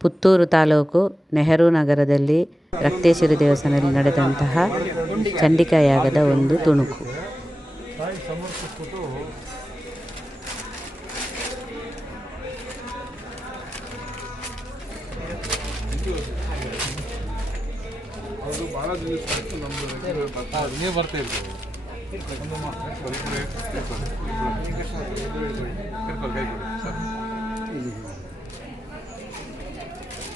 ಪುತ್ತೂರು ತಾಲೂಕು ನೆಹರು ನಗರದಲ್ಲಿ ರಕ್ತೇಶ್ವರಿ ದೇವಸ್ಥಾನದಲ್ಲಿ ನಡೆದಂತಹ ಚಂಡಿಕಾಯಾಗದ ಒಂದು ತುಣುಕು. ತಾಯಿ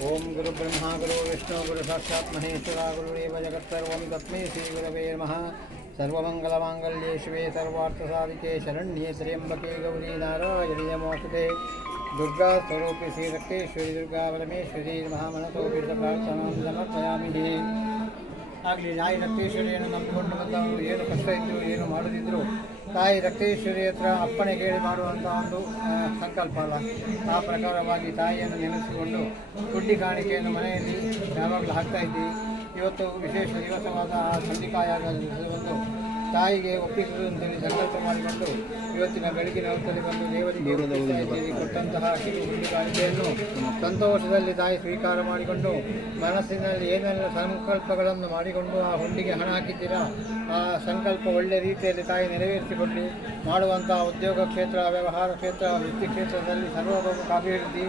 ओम गुरु ब्रह्मा, गुरु विष्णु, गुरु साक्षात महेश्वरा, गुरु गुरुदेव जगत्सर्वं श्री श्रीगुरवे नमः। सर्वंगलमांगल्ये शिवे सर्वार्थ साधिके शरण्ये त्र्यम्बके, गौरी नारायणि नमोऽस्तुते दुर्गा स्वरूपे श्रीरक्तेश्वरी, दुर्गा परमेश्वरी महामनसोऽपि प्रार्थनां समर्पयामि। ಆಗಲಿ ತಾಯಿ ರಕ್ತೇಶ್ವರಿಯನ್ನು ನಂಬಿಕೊಂಡು ಬಂದವರು ಏನು ಕಷ್ಟ ಇದ್ದರು ಏನು ಮಾಡದಿದ್ದರು ತಾಯಿ ರಕ್ತೇಶ್ವರಿ ಹತ್ರ ಅಪ್ಪಣೆ ಕೇಳಿ ಮಾಡುವಂಥ ಒಂದು ಸಂಕಲ್ಪ ಅಲ್ಲ. ಆ ಪ್ರಕಾರವಾಗಿ ತಾಯಿಯನ್ನು ನೆನೆಸಿಕೊಂಡು ಗುಡ್ಡಿ ಕಾಣಿಕೆಯನ್ನು ಮನೆಯಲ್ಲಿ ಯಾವಾಗಲೂ ಹಾಕ್ತಾ ಇದ್ದೀವಿ ಇವತ್ತು ವಿಶೇಷ ದಿವಸವಾದ ಆ ಚಂಡಿಕಾಯಾಗ ಒಂದು ತಾಯಿಗೆ ಒಪ್ಪಿಸುವುದು ಅಂತೇಳಿ ಸಂಕಲ್ಪ ಮಾಡಿಕೊಂಡು ಇವತ್ತಿನ ಬೆಳಗಿನ ಹೊತ್ತಲ್ಲಿ ಬಂದು ದೇವರಿಗೆ. ಕೊಟ್ಟಂತಹ ಕಾಣಿಕೆಯನ್ನು ಸಂತೋಷದಲ್ಲಿ ತಾಯಿ ಸ್ವೀಕಾರ ಮಾಡಿಕೊಂಡು ಮನಸ್ಸಿನಲ್ಲಿ ಏನೆಲ್ಲ ಸಂಕಲ್ಪಗಳನ್ನು ಮಾಡಿಕೊಂಡು ಆ ಹುಂಡಿಗೆ ಹಣ ಹಾಕಿದ್ದೀರಾ ಆ ಸಂಕಲ್ಪ ಒಳ್ಳೆ ರೀತಿಯಲ್ಲಿ ತಾಯಿ ನೆರವೇರಿಸಿಕೊಂಡು ಮಾಡುವಂತಹ ಉದ್ಯೋಗ ಕ್ಷೇತ್ರ ವ್ಯವಹಾರ ಕ್ಷೇತ್ರ ವೃತ್ತಿ ಕ್ಷೇತ್ರದಲ್ಲಿ ಸರ್ವಭೌಮ ಅಭಿವೃದ್ಧಿ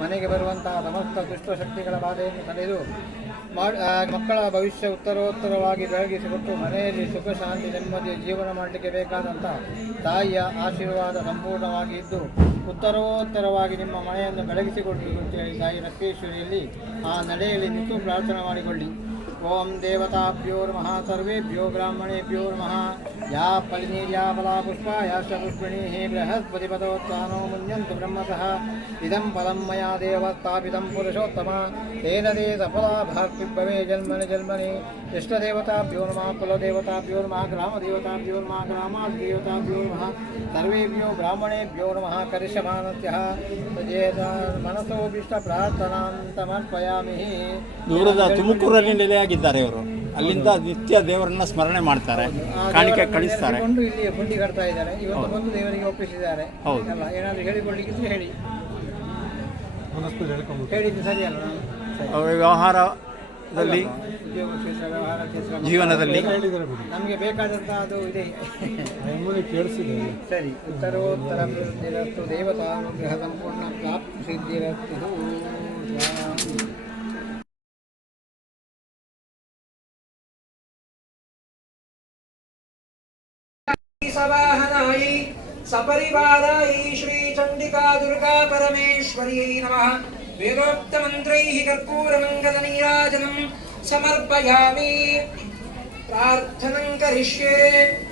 ಮನೆಗೆ ಬರುವಂತಹ ಸಮಸ್ತ ದುಷ್ಟಶಕ್ತಿಗಳ ಬಾಧೆಯನ್ನು ತಡೆದು ಮಕ್ಕಳ ಭವಿಷ್ಯ ಉತ್ತರೋತ್ತರವಾಗಿ ಬೆಳಗಿಸಿಕೊಟ್ಟು ಮನೆಯಲ್ಲಿ ಸುಖ, ಶಾಂತಿ, ನೆಮ್ಮದಿ, ಜೀವನ ಮಾಡಲಿಕ್ಕೆ ಬೇಕಾದಂಥ ತಾಯಿಯ ಆಶೀರ್ವಾದ ಸಂಪೂರ್ಣವಾಗಿ ಇದ್ದು, ಉತ್ತರೋತ್ತರವಾಗಿ ನಿಮ್ಮ ಮನೆಯನ್ನು ಬೆಳಗಿಸಿಕೊಡ್ಲಿ ಅಂತೇಳಿ ತಾಯಿ ರಕ್ತೇಶ್ವರಿಯಲ್ಲಿ ಆ ನಡೆಯಲ್ಲಿ ನಿಂತು ಪ್ರಾರ್ಥನೆ ಮಾಡಿಕೊಳ್ಳಿ. ओम देवताभ्योर्मः सर्वेभ्यो ब्राह्मणेभ्योर्मः या फलिनीर्या बलापुष्पा याश्च पुष्पिणीः बृहस्पतिपदोत्थानो मुञ्जन्तु ब्रह्मतः। इदम फलं मैं देवस्ता स्थापितं पुरुषोत्तम। तेन दे सफला भार्तृभवे जन्मनि जन्मनि। इष्टदेवताभ्यो नमः कुलदेवताभ्यो नमः ग्रामदेवताभ्यो नमः ग्रामादेवताभ्यो नमः। सर्वेभ्यो ब्राह्मणेभ्यो नमः करिष्यमाणत्यः मनसोऽभीष्टप्रार्थनां समर्पयामि ನೆಲೆಯಾಗಿದ್ದಾರೆ ಇವರು. ಅಲ್ಲಿಂದ ನಿತ್ಯ ದೇವರನ್ನ ಸ್ಮರಣೆ ಮಾಡ್ತಾರೆ ಕಾಣಿಕೆ ಕಳಿಸ್ತಾರೆ. ಕೊಂಡು ಇಲ್ಲಿ ಹುಂಡಿ ಕಟ್ತಾ ಇದ್ದಾರೆ. ಇವತ್ತು ಬಂದು ದೇವರಿಗೆ ಒಪ್ಪಿಸಿದ್ದಾರೆ. ಹೌದು. ಏನಾದರೂ ಹೇಳಿಕೊಳ್ಳಿಕ್ಕಿದ್ರೆ ಹೇಳಿ. ಹೇಳಿದ್ದು ಸರಿ. ಅಲ್ಲ ಅವರ ವ್ಯವಹಾರದಲ್ಲಿ ವ್ಯವಹಾರ ಜೀವನದಲ್ಲಿ ನಮಗೆ ಬೇಕಾದಂಥ ಅದು ಇದೆ. ಕೇಳಿಸಿದೆ. ಸರಿ ಉತ್ತರೋತ್ತರ ಸಿದ್ಧಿರಸ್ತು ದೇವತಾನುಗ್ರಹ ಸಂಪೂರ್ಣ ಪ್ರಾಪ್ತಿ सवाहनायै सपरिवारायै श्रीचण्डिका दुर्गा परमेश्वर्यै नमः। वेदोक्तमन्त्रैः कर्पूरमङ्गलनीराजनं समर्पयामि। प्रार्थनं करिष्ये।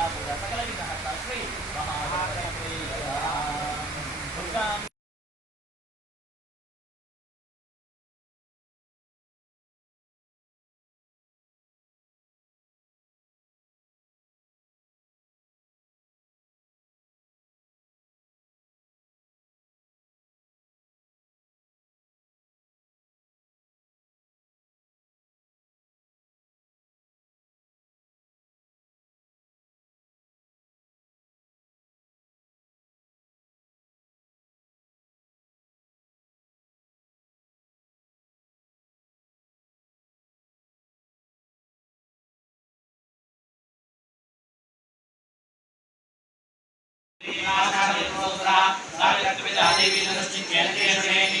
देवी नरसिंह